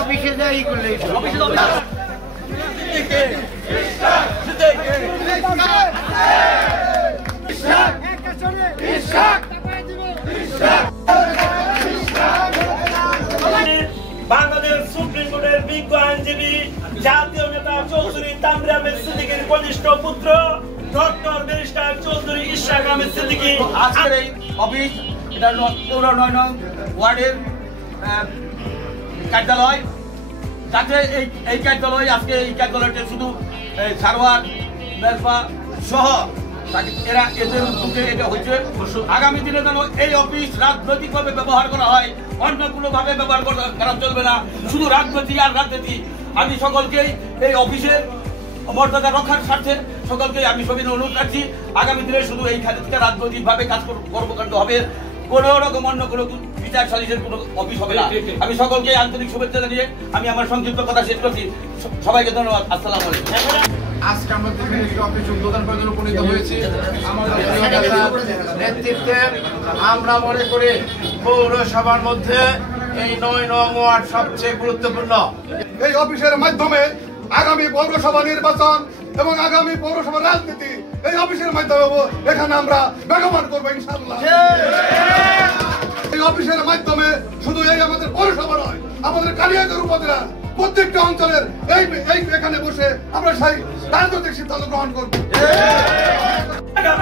অফিসে যাই করলে বাংলাদেশ সুপ্রিম কোর্টের বিজ্ঞ আইনজীবী জাতীয় নেতা চৌধুরী তানভীর আহমেদ সিদ্দিকীর কনিষ্ঠ পুত্র ডক্টর ব্যারিস্টার চৌধুরী ইশরাক আহমেদ সিদ্দিকী আজকের এই অফিস এটা 9 নং ওয়ার্ডের কার্যালয়। যাতে এই কার্যালয় আজকে এই কার্যালয়টা শুধু সারোয়ার মেজবা সহ এরা এদের উদ্যোগে এটা হচ্ছে। আগামী দিনে যেন এই অফিস রাজনৈতিকভাবে ব্যবহার করা হয়, অন্য কোনোভাবে ব্যবহার করা চলবে না, শুধু রাজনীতি আর রাজনীতি। আমি সকলকেই এই অফিসের মর্যাদা রক্ষার স্বার্থে সকলকে আমি সবিনয় অনুরোধ করছি, আগামী দিনে শুধু এইখানে থেকে রাজনৈতিকভাবে কাজ কর্মকাণ্ড হবে, কোন রকম অন্য কোনো বিচার সালিসের কোনো অফিস হবে না। আমি সকলকে আন্তরিক শুভেচ্ছা জানিয়ে আমি আমার সংক্ষিপ্ত কথা শেষ করছি। সবাইকে ধন্যবাদ। আসসালামু আলাইকুম। আজকে আমাদের একটি অফিস উদ্বোধন করার জন্য উপনীত হয়েছি। আমাদের নেতৃত্বে আমরা মনে করি পৌরসভার মধ্যে এই 9 নং ওয়ার্ড সবচেয়ে গুরুত্বপূর্ণ। এই অফিসের মাধ্যমে আগামী পৌরসভা নির্বাচন এবং আগামী পৌরসভা রাজনীতি এই অফিসের মাধ্যমে এখানে আমরা বেগবান করবো ইনশাআল্লাহ। এই অফিসের মাধ্যমে শুধু এই আমাদের পৌরসভা নয়, আমাদের কালিয়াকৈর উপজেলা প্রত্যেকটা অঞ্চলের এই এখানে বসে আমরা সেই রাজনৈতিক সিদ্ধান্ত গ্রহণ করবো। আচ্ছা